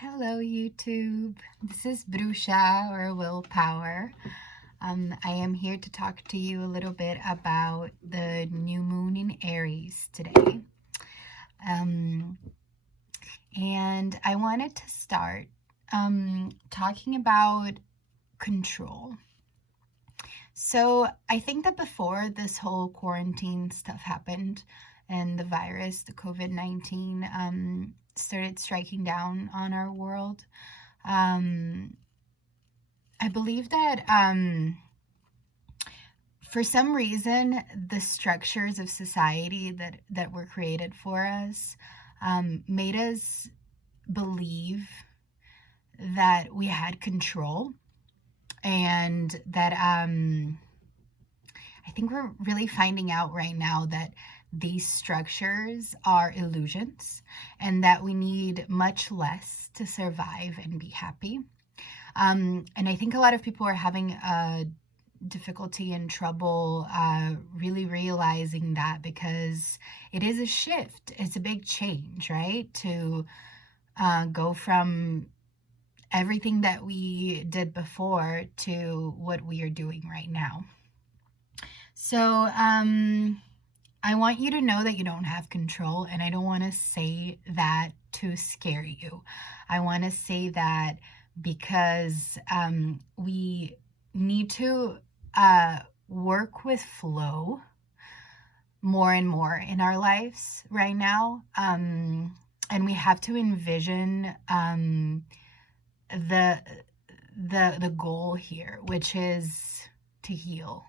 Hello YouTube, this is Brusha or Willpower. I am here to talk to you a little bit about the new moon in Aries today. And I wanted to start talking about control. So I think that before this whole quarantine stuff happened and the virus, the COVID-19, started striking down on our world, I believe that for some reason, the structures of society that were created for us made us believe that we had control, and that I think we're really finding out right now that these structures are illusions and that we need much less to survive and be happy. And I think a lot of people are having a difficulty and trouble really realizing that, because it is a shift. It's a big change, right? To go from everything that we did before to what we are doing right now. So I want you to know that you don't have control, and I don't want to say that to scare you. I want to say that because we need to work with flow more and more in our lives right now, and we have to envision the goal here, which is to heal.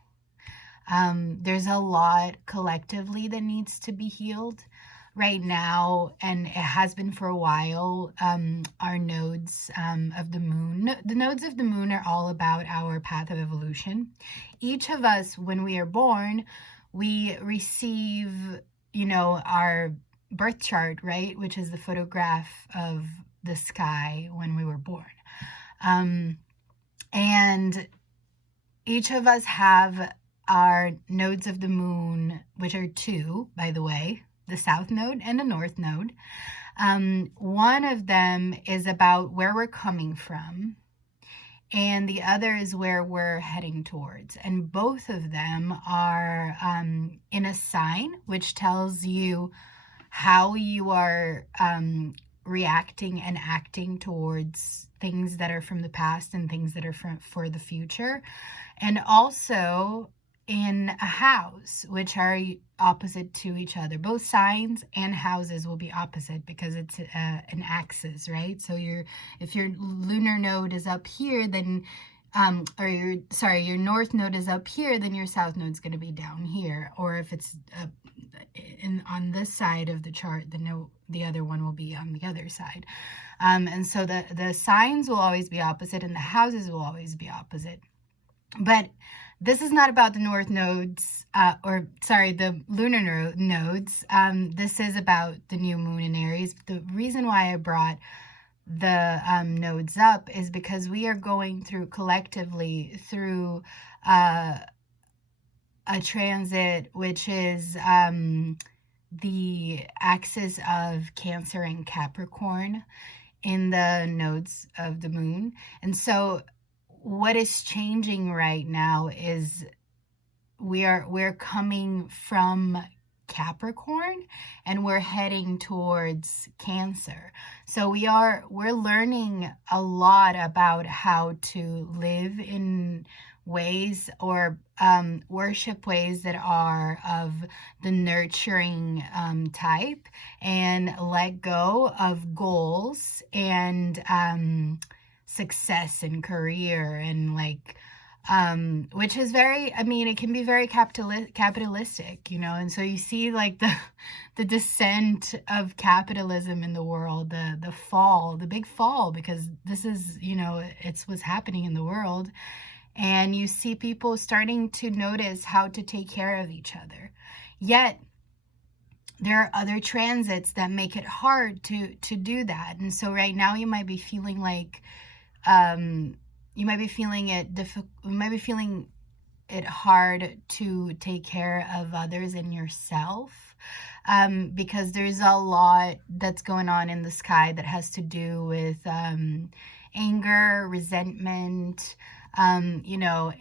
There's a lot collectively that needs to be healed right now, and it has been for a while. Our nodes of the moon, the nodes of the moon are all about our path of evolution. Each of us, when we are born, we receive, our birth chart, right? Which is the photograph of the sky when we were born. And each of us have our nodes of the moon, which are two, by the way, the south node and the north node. One of them is about where we're coming from, and the other is where we're heading towards. And both of them are in a sign, which tells you how you are reacting and acting towards things that are from the past and things that are for the future. And also in a house, which are opposite to each other. Both signs and houses will be opposite because it's an axis, right? So if your lunar node is up here, then your north node is up here, then your south node is going to be down here. Or if it's on this side of the chart, the other one will be on the other side. And so the signs will always be opposite and the houses will always be opposite. But this is not about the north nodes, the lunar nodes. This is about the new moon in Aries. The reason why I brought the nodes up is because we are going through collectively through a transit, which is the axis of Cancer and Capricorn in the nodes of the moon. And so what is changing right now is we're coming from Capricorn and we're heading towards Cancer. So we're learning a lot about how to live in ways or worship ways that are of the nurturing type, and let go of goals and success and career, and which is very, it can be very capitalistic, and so you see the descent of capitalism in the world, the fall, the big fall, because this is, it's what's happening in the world. And you see people starting to notice how to take care of each other. Yet there are other transits that make it hard to do that. And so right now you might be feeling like you might be feeling it hard to take care of others and yourself, because there's a lot that's going on in the sky that has to do with anger, resentment.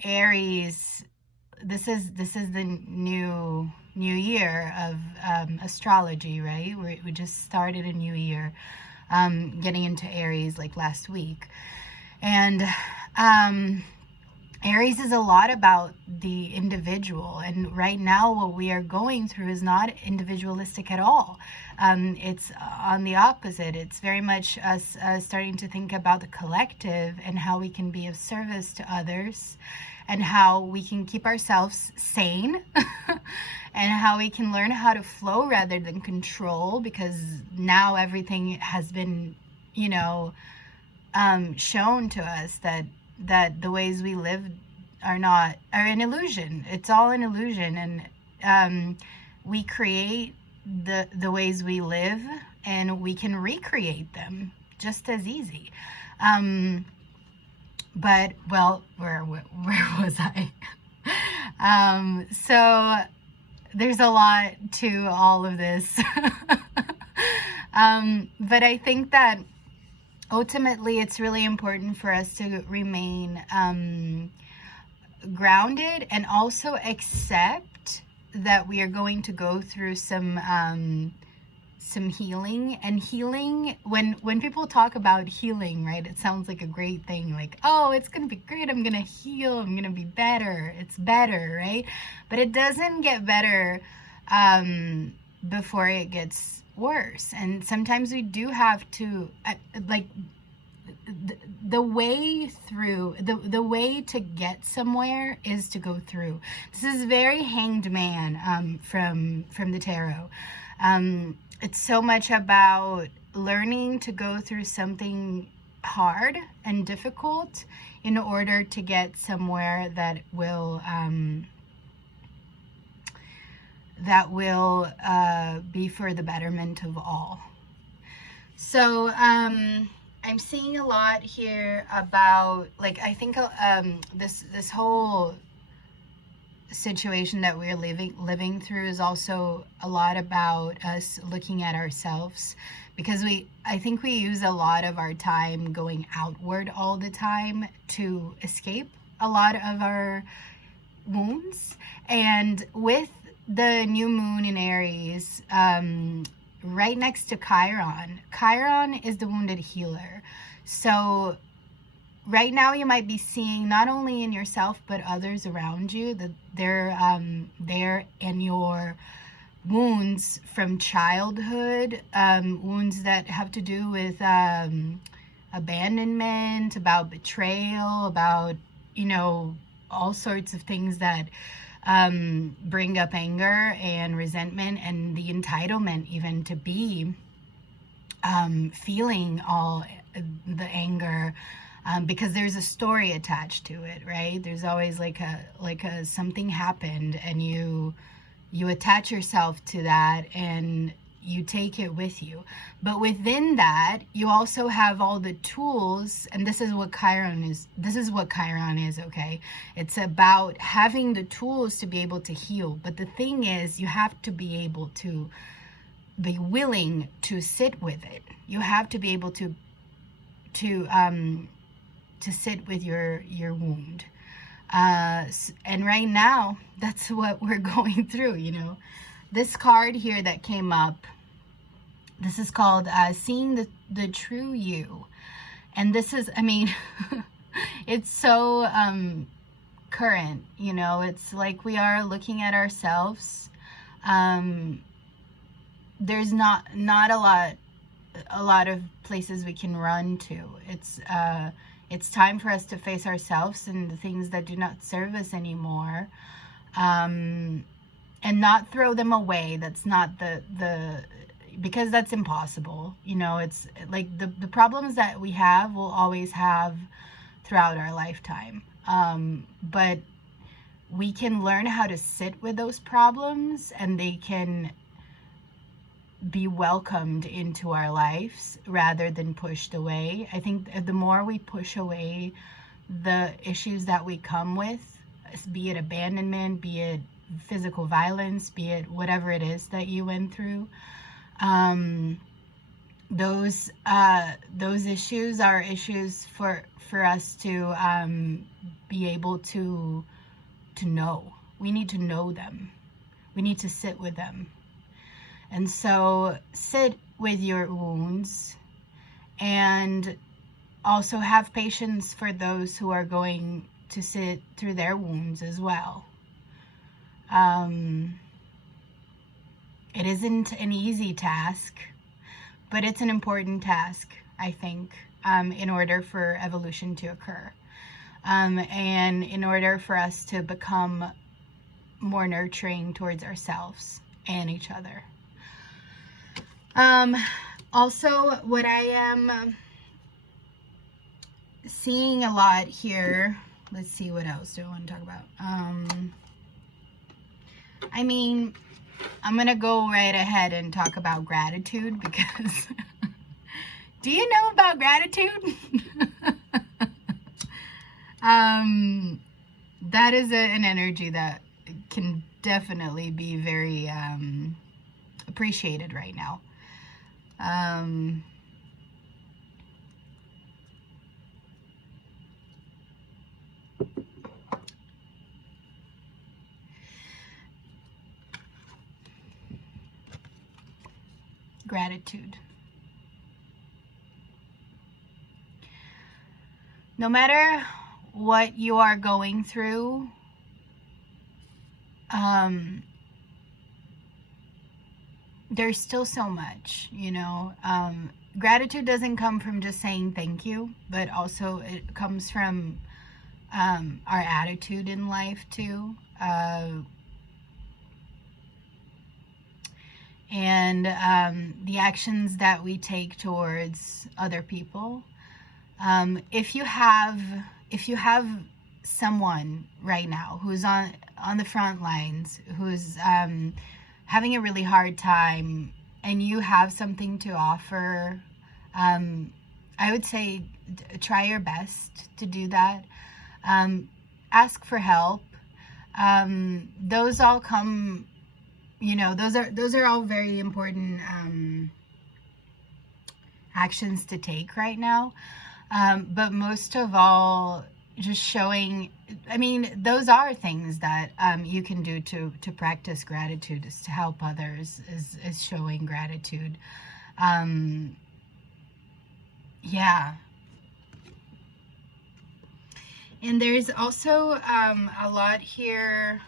Aries, this is the new year of astrology, right? We just started a new year, getting into Aries like last week. And Aries is a lot about the individual, and right now what we are going through is not individualistic at all. It's on the opposite. It's very much us starting to think about the collective and how we can be of service to others, and how we can keep ourselves sane, and how we can learn how to flow rather than control, because now everything has been, shown to us that the ways we live are an illusion. It's all an illusion, and we create the ways we live, and we can recreate them just as easy. But well, where was I? So there's a lot to all of this. But I think that ultimately it's really important for us to remain grounded, and also accept that we are going to go through some healing. And healing, when people talk about healing, right, it sounds like a great thing, like, oh, it's gonna be great, I'm gonna heal, I'm gonna be better, it's better, right? But it doesn't get better before it gets worse. And sometimes we do have to the way through, the way to get somewhere is to go through. This is very Hanged Man from the tarot. It's so much about learning to go through something hard and difficult in order to get somewhere that will be for the betterment of all. So I'm seeing a lot here about, like, I think this whole situation that we're living through is also a lot about us looking at ourselves, because I think we use a lot of our time going outward all the time to escape a lot of our wounds. And with the new moon in Aries, right next to Chiron is the wounded healer. So right now you might be seeing, not only in yourself but others around you, that they're in your wounds from childhood, wounds that have to do with abandonment, about betrayal, about all sorts of things that bring up anger and resentment, and the entitlement even to be feeling all the anger, because there's a story attached to it, right? There's always like a something happened, and you attach yourself to that, and you take it with you. But within that, you also have all the tools, and this is what Chiron is. Okay? It's about having the tools to be able to heal. But the thing is, you have to be able to be willing to sit with it. You have to be able to sit with your wound. And right now, that's what we're going through, This card here that came up, this is called Seeing the True You. And this is, it's so current, It's like we are looking at ourselves. There's not a lot of places we can run to. It's time for us to face ourselves and the things that do not serve us anymore, and not throw them away. That's not because that's impossible. It's like the problems that we have, we'll always have throughout our lifetime. But we can learn how to sit with those problems, and they can be welcomed into our lives rather than pushed away. I think the more we push away the issues that we come with, be it abandonment, be it physical violence, be it whatever it is that you went through. Those issues are issues for us to be able to know. We need to know them. We need to sit with them. And so sit with your wounds, and also have patience for those who are going to sit through their wounds as well. It isn't an easy task, but it's an important task, I think, in order for evolution to occur. And in order for us to become more nurturing towards ourselves and each other. Also, what I am seeing a lot here, let's see, what else do I want to talk about? I mean, I'm going to go right ahead and talk about gratitude, because do you know about gratitude? That is an energy that can definitely be very appreciated right now. Gratitude. No matter what you are going through, there's still so much, you know. Gratitude doesn't come from just saying thank you, but also it comes from our attitude in life too. And the actions that we take towards other people. If you have someone right now who's on the front lines, who's having a really hard time, and you have something to offer, I would say try your best to do that. Ask for help. Those all come, you know, those are all very important actions to take right now. But most of all, just showing, I mean, those are things that you can do to practice gratitude, is to help others, is showing gratitude. Yeah. And there's also a lot here.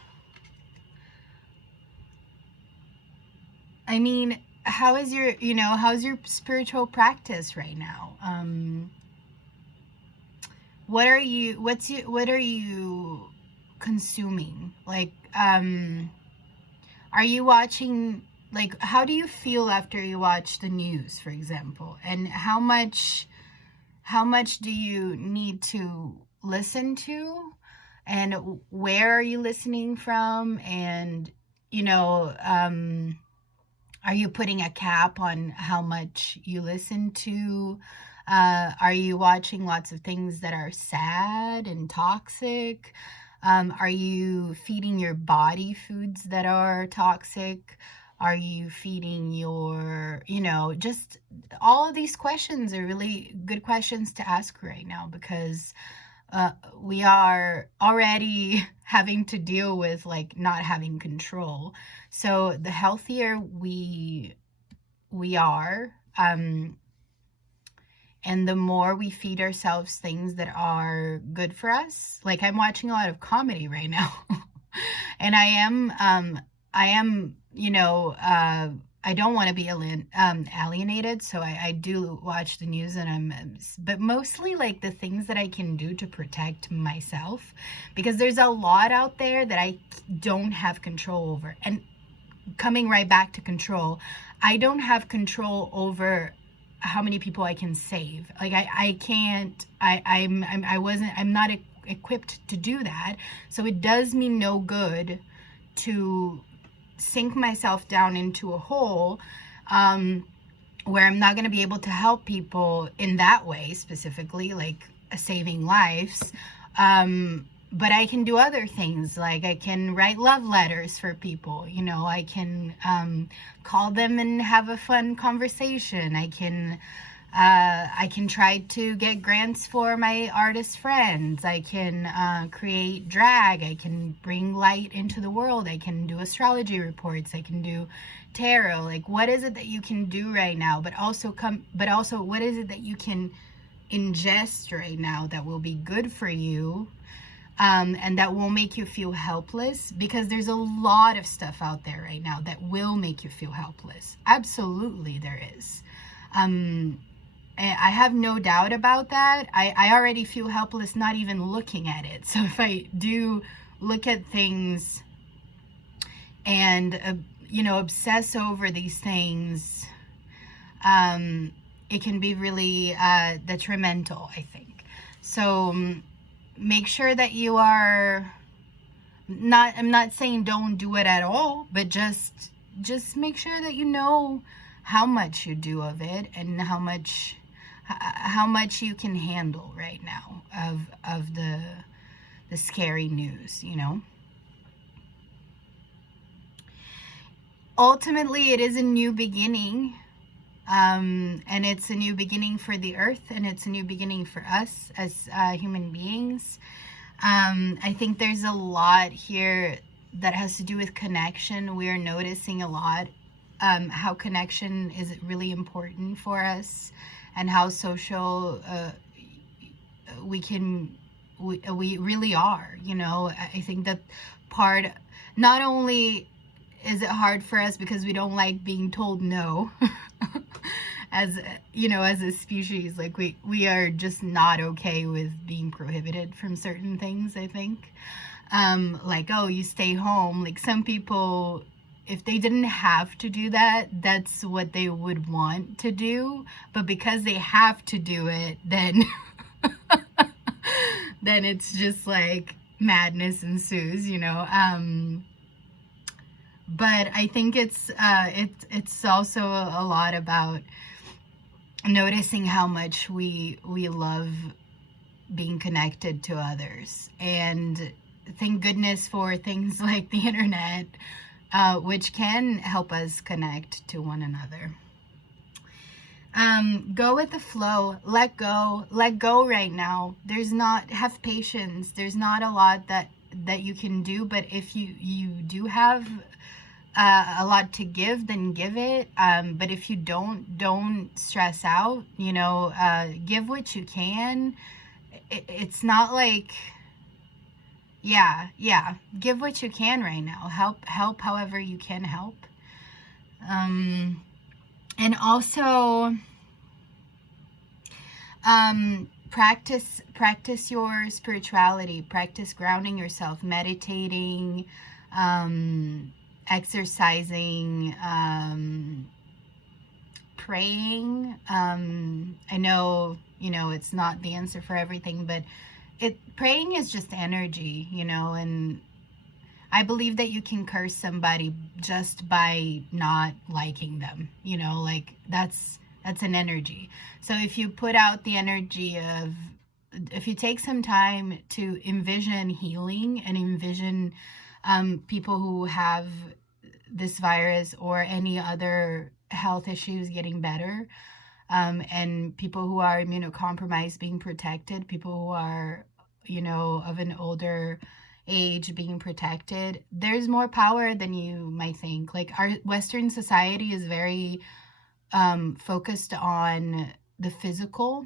I mean, how's your spiritual practice right now? What are you consuming? Like, are you watching, like, how do you feel after you watch the news, for example? And how much do you need to listen to? And where are you listening from? And, you know, are you putting a cap on how much you listen to? Are you watching lots of things that are sad and toxic? Are you feeding your body foods that are toxic? Are you feeding your, you know, just all of these questions are really good questions to ask right now, because we are already having to deal with, like, not having control. So the healthier we are, and the more we feed ourselves things that are good for us. Like, I'm watching a lot of comedy right now. And I am, you know, I don't want to be alienated, so I do watch the news, and but mostly, like, the things that I can do to protect myself, because there's a lot out there that I don't have control over. And coming right back to control, I don't have control over how many people I can save. Like, I can't, I'm not equipped to do that. So it does me no good to sink myself down into a hole where I'm not going to be able to help people in that way, specifically, like saving lives, but I can do other things, like I can write love letters for people, you know, I can call them and have a fun conversation. I can try to get grants for my artist friends. I can create drag. I can bring light into the world. I can do astrology reports. I can do tarot. Like, what is it that you can do right now? But also what is it that you can ingest right now that will be good for you, and that won't make you feel helpless? Because there's a lot of stuff out there right now that will make you feel helpless. Absolutely, there is. I have no doubt about that. I already feel helpless not even looking at it. So if I do look at things and, obsess over these things, it can be really detrimental, I think. So make sure that you are I'm not saying don't do it at all, but just make sure that you know how much you do of it and how much you can handle right now of the scary news, Ultimately, it is a new beginning, and it's a new beginning for the earth, and it's a new beginning for us as human beings. I think there's a lot here that has to do with connection. We are noticing a lot how connection is really important for us, and how social we really are. I think that part, not only is it hard for us because we don't like being told no, as a species, like we are just not okay with being prohibited from certain things, I think. Like, oh, you stay home. Like, some people, if they didn't have to do that, that's what they would want to do. But because they have to do it, then then it's just like madness ensues, but I think it's also a lot about noticing how much we love being connected to others. And thank goodness for things like the internet, which can help us connect to one another. Go with the flow. Let go right now. Have patience. There's not a lot that you can do, but if you do have a lot to give, then give it. But if you don't stress out. Give what you can. It's not like, give what you can right now. Help however you can help. And also, practice your spirituality. Practice grounding yourself, meditating, exercising, praying. I know, it's not the answer for everything, but praying is just energy, and I believe that you can curse somebody just by not liking them, like that's an energy. So if you put out the energy of, if you take some time to envision healing and envision people who have this virus or any other health issues getting better, and people who are immunocompromised being protected, people who are, of an older age being protected, there's more power than you might think. Like, our Western society is very focused on the physical,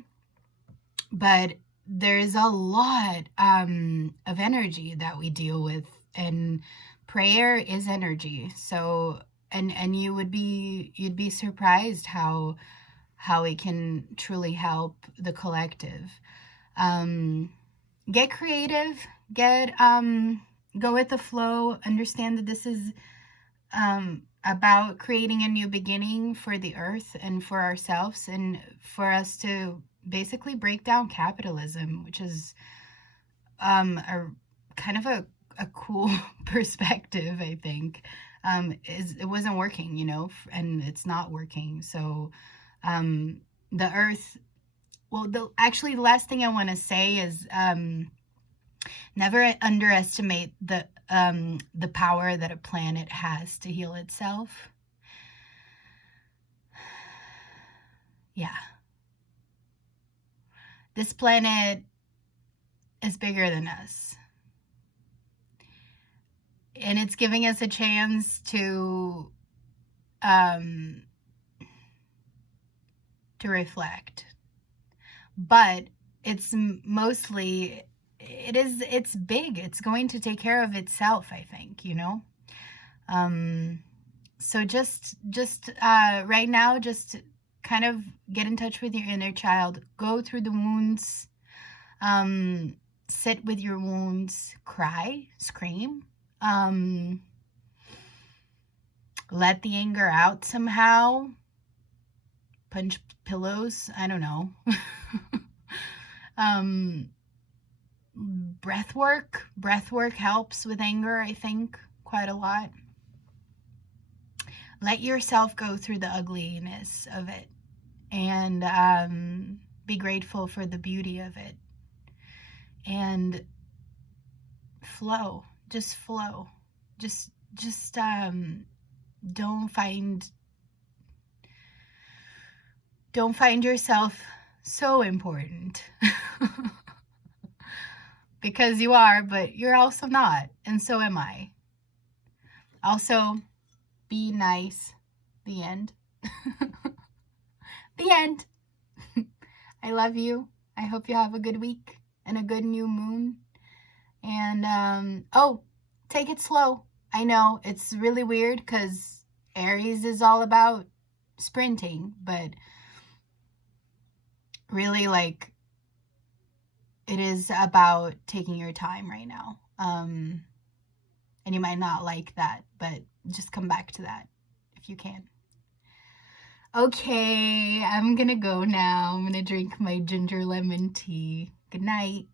but there's a lot of energy that we deal with, and prayer is energy. So, and you'd be surprised how it can truly help the collective. Get creative, go with the flow, understand that this is about creating a new beginning for the earth and for ourselves, and for us to basically break down capitalism, which is a kind of a cool perspective, I think. It wasn't working, and it's not working. So the earth, well, the last thing I want to say is Never underestimate the power that a planet has to heal itself. Yeah. This planet is bigger than us. And it's giving us a chance to reflect. But it's mostly, it's big. It's going to take care of itself, I think, you know? So just right now, just kind of get in touch with your inner child. Go through the wounds. Sit with your wounds. Cry. Scream. Let the anger out somehow. Punch pillows. I don't know. Breath work. Breath work helps with anger, I think, quite a lot. Let yourself go through the ugliness of it, and be grateful for the beauty of it, and flow. Just flow. Just don't find yourself so important. Because you are, but you're also not, and so am I. Also, be nice. The end. The end. I love you. I hope you have a good week and a good new moon. And, oh, take it slow. I know it's really weird because Aries is all about sprinting, but really, like, it is about taking your time right now. And you might not like that, but just come back to that if you can. Okay, I'm gonna go now. I'm gonna drink my ginger lemon tea. Good night.